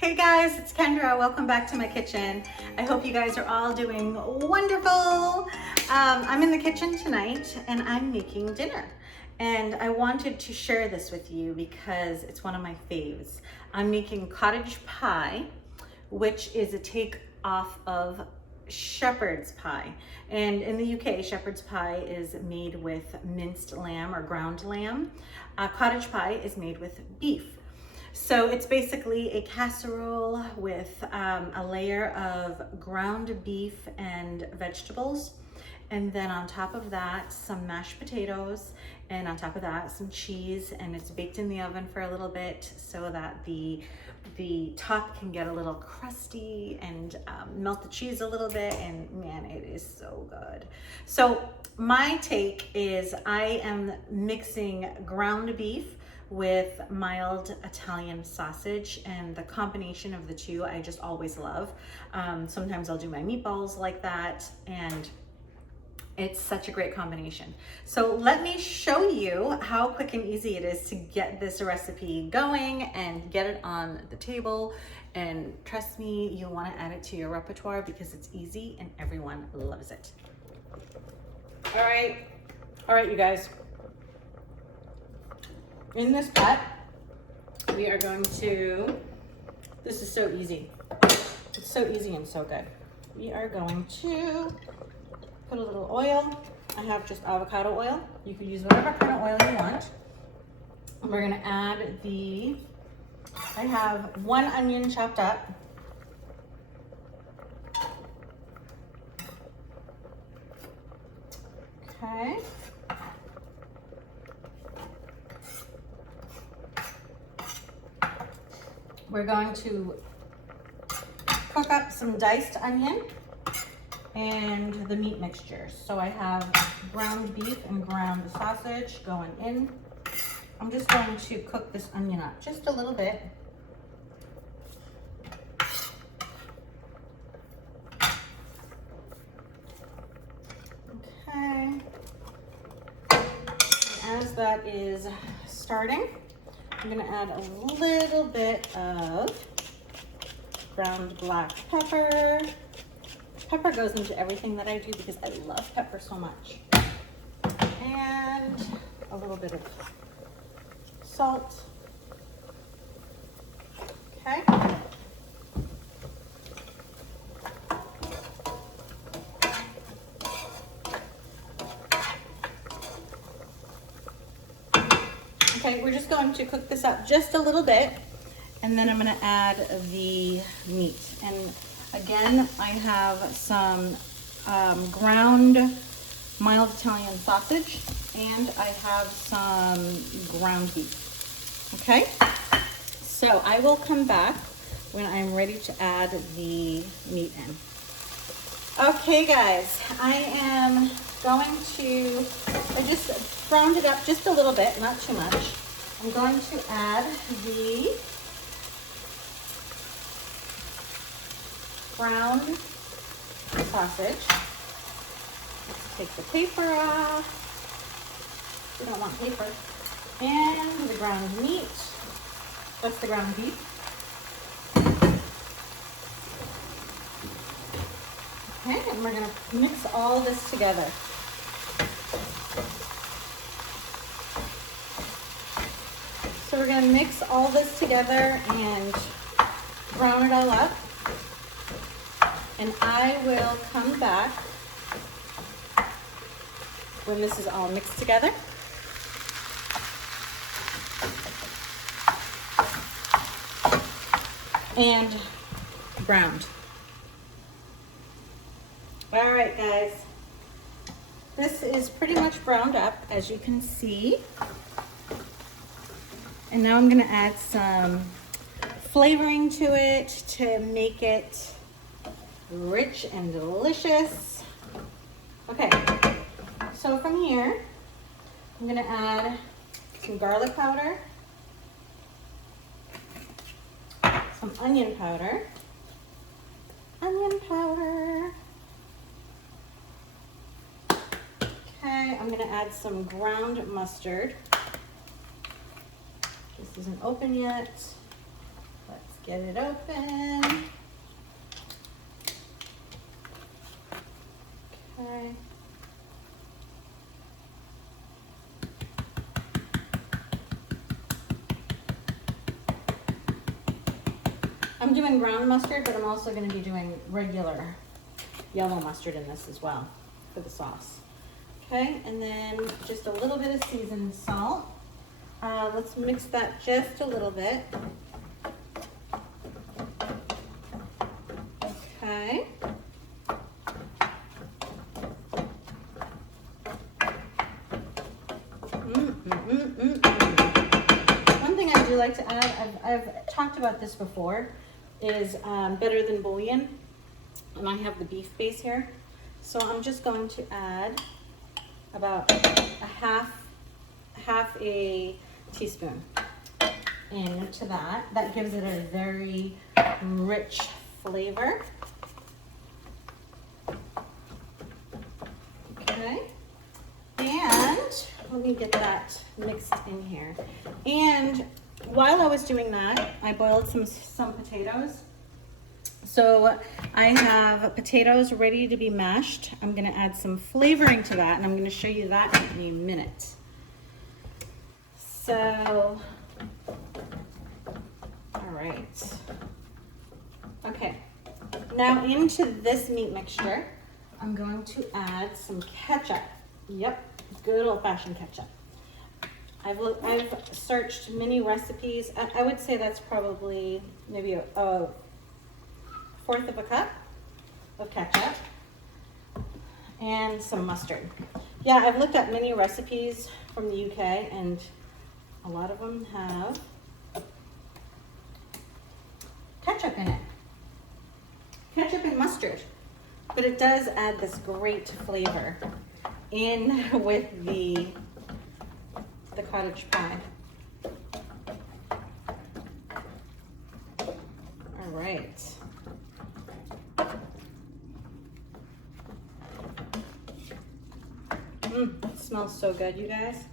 Hey guys, it's Kendra. Welcome back to my kitchen. I hope you guys are all doing wonderful. I'm in the kitchen tonight and I'm making dinner. And I wanted to share this with you because it's one of my faves. I'm making cottage pie, which is a take off of shepherd's pie. And in the UK, shepherd's pie is made with minced lamb or ground lamb. Cottage pie is made with beef. So it's basically a casserole with a layer of ground beef and vegetables. And then on top of that, some mashed potatoes. And on top of that, some cheese. And it's baked in the oven for a little bit so that the top can get a little crusty and melt the cheese a little bit. And man, it is so good. So my take is I am mixing ground beef with mild Italian sausage, and the combination of the two I just always love. Sometimes I'll do my meatballs like that, and it's such a great combination. So let me show you how quick and easy it is to get this recipe going and get it on the table. And trust me, you'll want to add it to your repertoire because it's easy and everyone loves it. All right, you guys. In this pot, we are going to, this is so easy. It's so easy and so good. We are going to put a little oil. I have just avocado oil. You can use whatever kind of oil you want. And we're gonna add I have one onion chopped up. Okay. We're going to cook up some diced onion and the meat mixture. So I have ground beef and ground sausage going in. I'm just going to cook this onion up just a little bit. Okay. As that is starting, I'm gonna add a little bit of ground black pepper. Pepper goes into everything that I do because I love pepper so much. And a little bit of salt. Okay. Okay, we're just going to cook this up just a little bit, and then I'm going to add the meat. And again, I have some ground mild Italian sausage, and I have some ground beef. Okay, so I will come back when I'm ready to add the meat in. Okay guys, I am going to, I just browned it up just a little bit, not too much. I'm going to add the ground sausage. Let's take the paper off. We don't want paper. And the ground meat. That's the ground beef. Okay, and we're going to mix all this together. So we're going to mix all this together and brown it all up. And I will come back when this is all mixed together. And browned. All right, guys. This is pretty much browned up, as you can see. And now I'm gonna add some flavoring to it to make it rich and delicious. Okay, so from here, I'm gonna add some garlic powder, some onion powder, Okay, I'm gonna add some ground mustard. This isn't open yet. Let's get it open. Okay. I'm doing ground mustard, but I'm also going to be doing regular yellow mustard in this as well for the sauce. Okay, and then just a little bit of seasoned salt. Let's mix that just a little bit. Okay. One thing I do like to add, I've talked about this before, is better than bouillon. And I have the beef base here. So I'm just going to add about a half a teaspoon into that. That gives it a very rich flavor. Okay. And let me get that mixed in here. And while I was doing that, I boiled some potatoes. So I have potatoes ready to be mashed. I'm going to add some flavoring to that, and I'm going to show you that in a minute. So, all right. Okay, now into this meat mixture, I'm going to add some ketchup. Yep, good old-fashioned ketchup. I've searched many recipes. I would say that's probably maybe a fourth of a cup of ketchup and some mustard. Yeah, I've looked at many recipes from the UK, and a lot of them have ketchup in it. Ketchup and mustard. But it does add this great flavor in with the cottage pie. All right. It smells so good, you guys.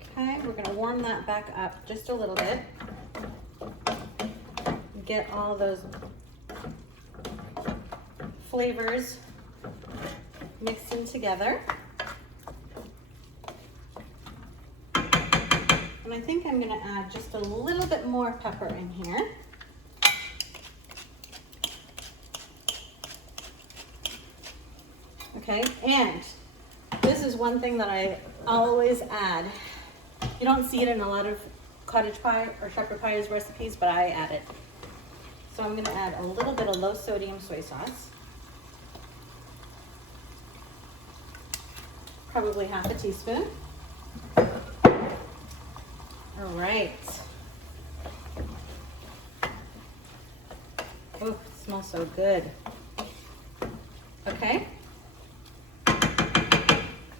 Okay, we're gonna warm that back up just a little bit. Get all those flavors mixing together. And I think I'm gonna add just a little bit more pepper in here. Okay, and this is one thing that I always add. You don't see it in a lot of cottage pie or shepherd pie's recipes, but I add it. So I'm gonna add a little bit of low sodium soy sauce. Probably half a teaspoon. All right. Oh, it smells so good. Okay.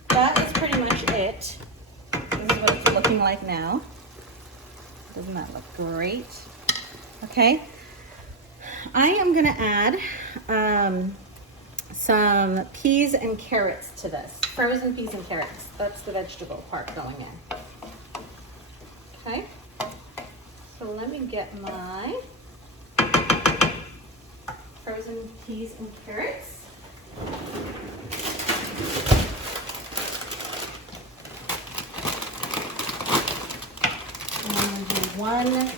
That is pretty much it. This is what it's looking like now. Doesn't that look great? Okay. I am gonna add some peas and carrots to this. Frozen peas and carrots. That's the vegetable part going in. Okay. So let me get my frozen peas and carrots. One,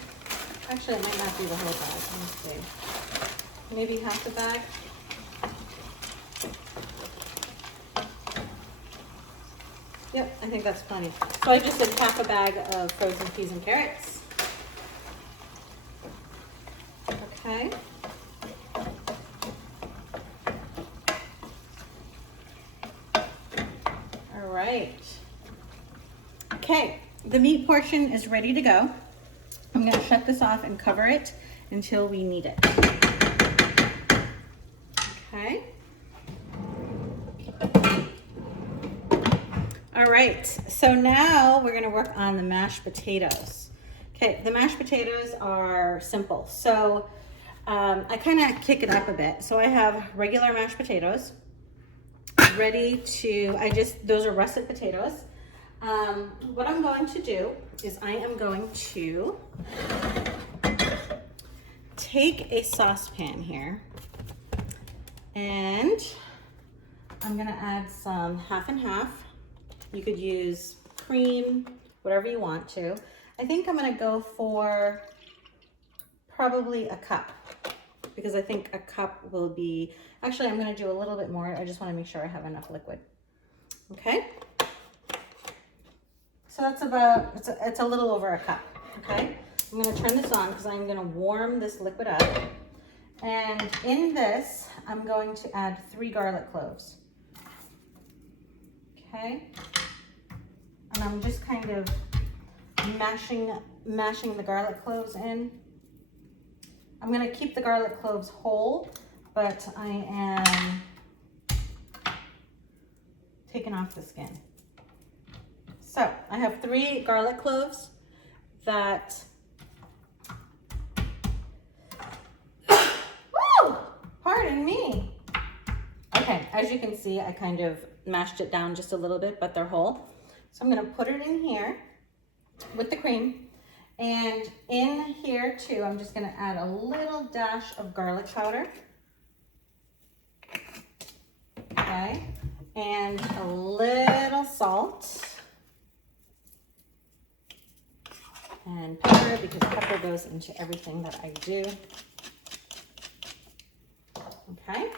actually it might not be the whole bag, let me see. Maybe half the bag. Yep, I think that's plenty. So I just did half a bag of frozen peas and carrots. Okay. All right. Okay, the meat portion is ready to go. I'm going to shut this off and cover it until we need it. Okay. All right, so now we're going to work on the mashed potatoes. Okay, the mashed potatoes are simple. So I kind of kick it up a bit. So I have regular mashed potatoes ready to, those are russet potatoes. What I'm going to do is I am going to take a saucepan here and I'm gonna add some half and half. You could use cream, whatever you want to. I think I'm gonna go for probably a cup because I think a cup will be, actually I'm gonna do a little bit more. I just wanna make sure I have enough liquid. Okay? So that's about, it's a little over a cup, okay? I'm gonna turn this on because I'm gonna warm this liquid up. And in this, I'm going to add 3 garlic cloves. Okay? And I'm just kind of mashing the garlic cloves in. I'm gonna keep the garlic cloves whole, but I am taking off the skin. So I have 3 garlic cloves that, woo, pardon me. Okay, as you can see, I kind of mashed it down just a little bit, but they're whole. So I'm gonna put it in here with the cream. And in here too, I'm just gonna add a little dash of garlic powder. Okay, and a little salt. And pepper, because pepper goes into everything that I do. Okay,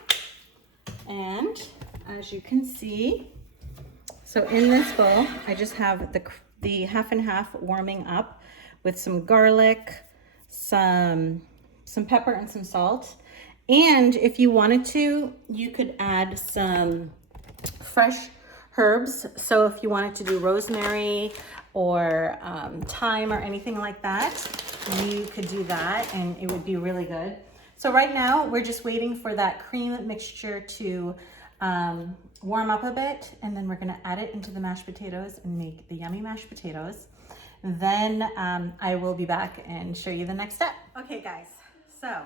and as you can see, so in this bowl, I just have the half and half warming up with some garlic, some pepper and some salt. And if you wanted to, you could add some fresh herbs. So if you wanted to do rosemary or thyme or anything like that, you could do that and it would be really good. So right now we're just waiting for that cream mixture to warm up a bit, and then we're gonna add it into the mashed potatoes and make the yummy mashed potatoes. Then I will be back and show you the next step. Okay guys, so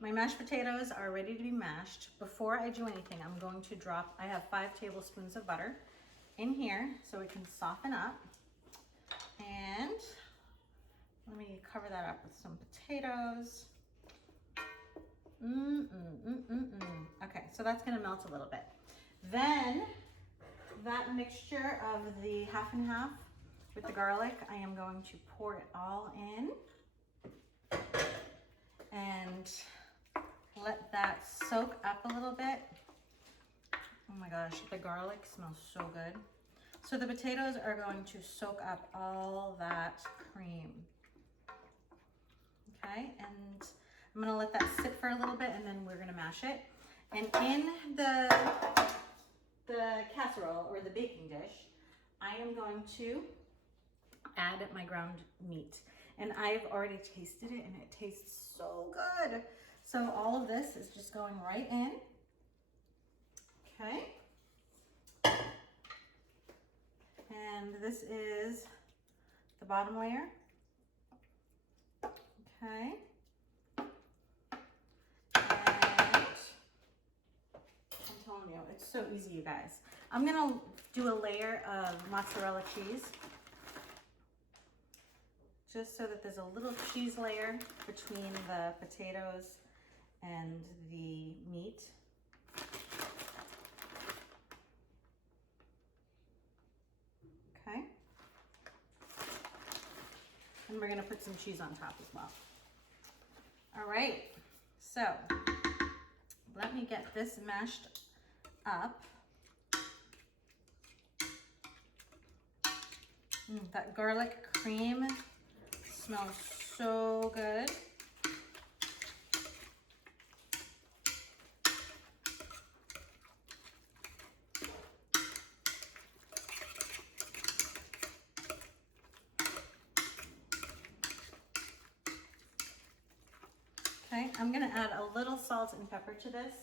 my mashed potatoes are ready to be mashed. Before I do anything, I'm going to drop, I have 5 tablespoons of butter in here so it can soften up. And let me cover that up with some potatoes. Okay, so that's gonna melt a little bit. Then that mixture of the half and half with the garlic, I am going to pour it all in and let that soak up a little bit. Oh my gosh, the garlic smells so good. So the potatoes are going to soak up all that cream. Okay, and I'm gonna let that sit for a little bit and then we're gonna mash it. And in the casserole or the baking dish, I am going to add my ground meat. And I've already tasted it and it tastes so good. So all of this is just going right in. Okay. And this is the bottom layer. Okay. And I'm telling you, it's so easy, you guys. I'm gonna do a layer of mozzarella cheese, just so that there's a little cheese layer between the potatoes and the meat. Okay. And we're gonna put some cheese on top as well. All right, so let me get this mashed up. That garlic cream smells so good. Okay, I'm gonna add a little salt and pepper to this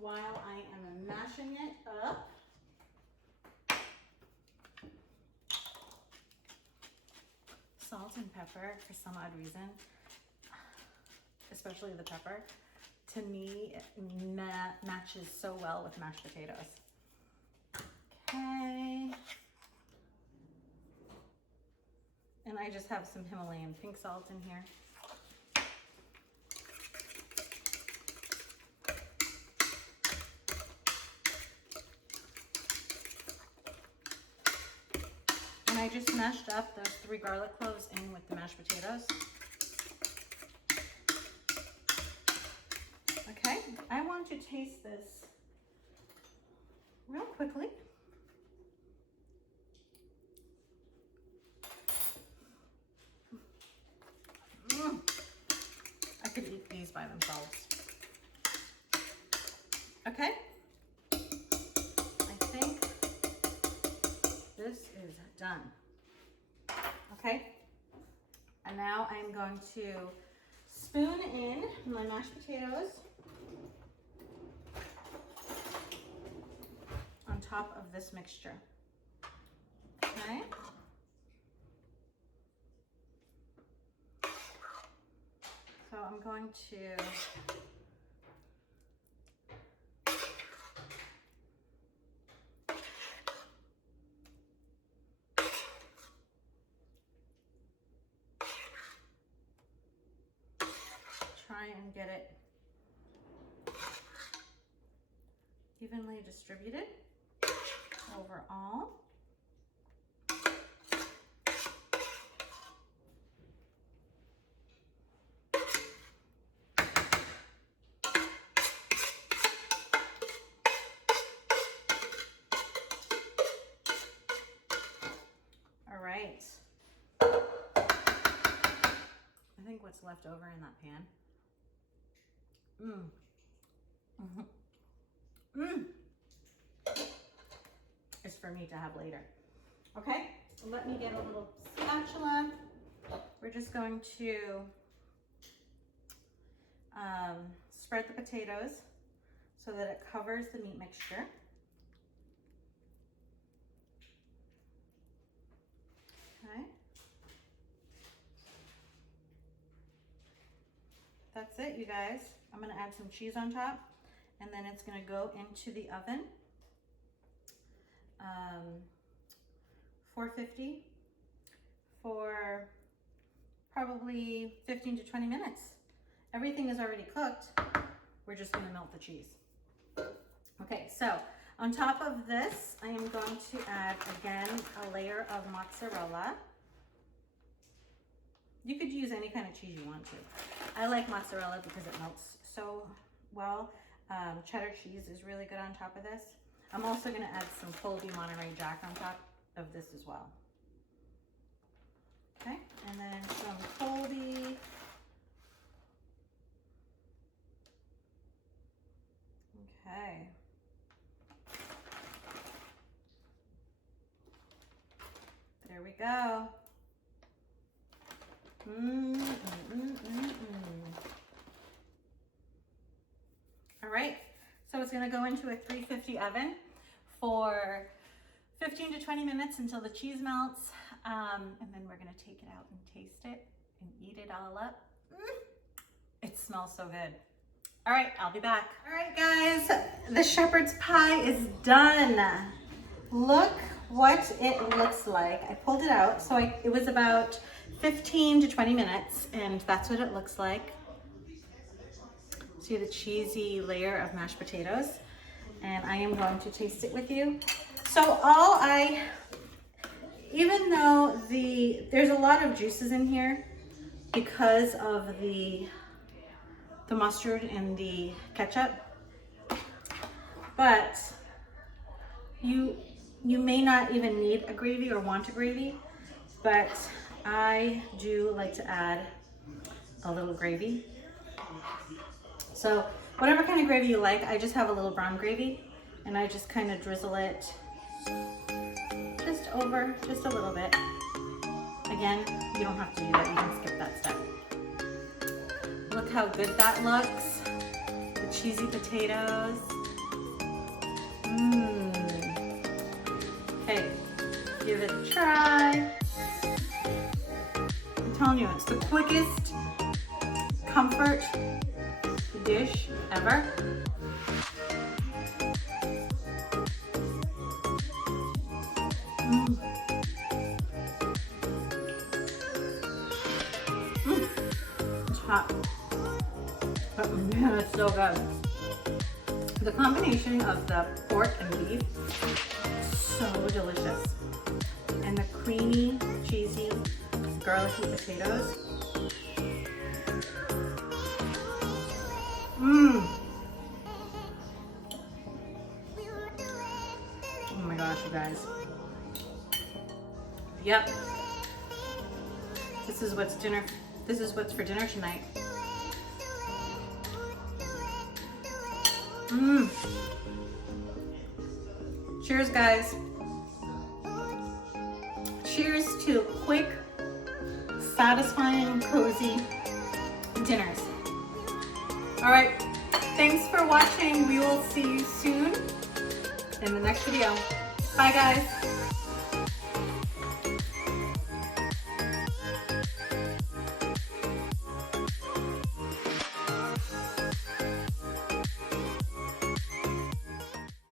while I am mashing it up. Salt and pepper, for some odd reason, especially the pepper, to me matches so well with mashed potatoes. Okay, I just have some Himalayan pink salt in here. And I just mashed up those 3 garlic cloves in with the mashed potatoes. Okay, I want to taste this real quickly. I could eat these by themselves. Okay, I think this is done. Okay, and now I'm going to spoon in my mashed potatoes on top of this mixture. Okay. So I'm going to try and get it evenly distributed overall. All right. I think what's left over in that pan. Is for me to have later. Okay, let me get a little spatula. We're just going to spread the potatoes so that it covers the meat mixture. Okay. That's it, you guys. I'm gonna add some cheese on top, and then it's gonna go into the oven. 450 for probably 15 to 20 minutes. Everything is already cooked. We're just gonna melt the cheese. Okay, so on top of this, I am going to add again a layer of mozzarella. You could use any kind of cheese you want to. I like mozzarella because it melts so well. Cheddar cheese is really good on top of this. I'm also gonna add some Colby Monterey Jack on top of this as well. Okay, and then some Colby. Okay. There we go. All right, so it's gonna go into a 350 oven for 15 to 20 minutes until the cheese melts. And then we're gonna take it out and taste it and eat it all up. It smells so good. All right, I'll be back. All right, guys, the shepherd's pie is done. Look what it looks like. I pulled it out, so it was about 15 to 20 minutes, and that's what it looks like. See the cheesy layer of mashed potatoes, and I am going to taste it with you. So even though there's a lot of juices in here because of the mustard and the ketchup, but you may not even need a gravy or want a gravy, but I do like to add a little gravy. So whatever kind of gravy you like, I just have a little brown gravy, and I just kind of drizzle it just over, just a little bit. Again, you don't have to do that, you can skip that step. Look how good that looks. The cheesy potatoes. Okay, give it a try. I'm telling you, it's the quickest comfort dish ever. hot. But man, it's so good. The combination of the pork and beef, so delicious. And the creamy, cheesy, garlicky potatoes. Mmm. Oh my gosh, you guys. Yep. This is what's dinner. This is what's for dinner tonight. Mmm. Cheers, guys. Cheers to quick, satisfying, cozy dinners. All right. Thanks for watching. We will see you soon in the next video. Bye, guys.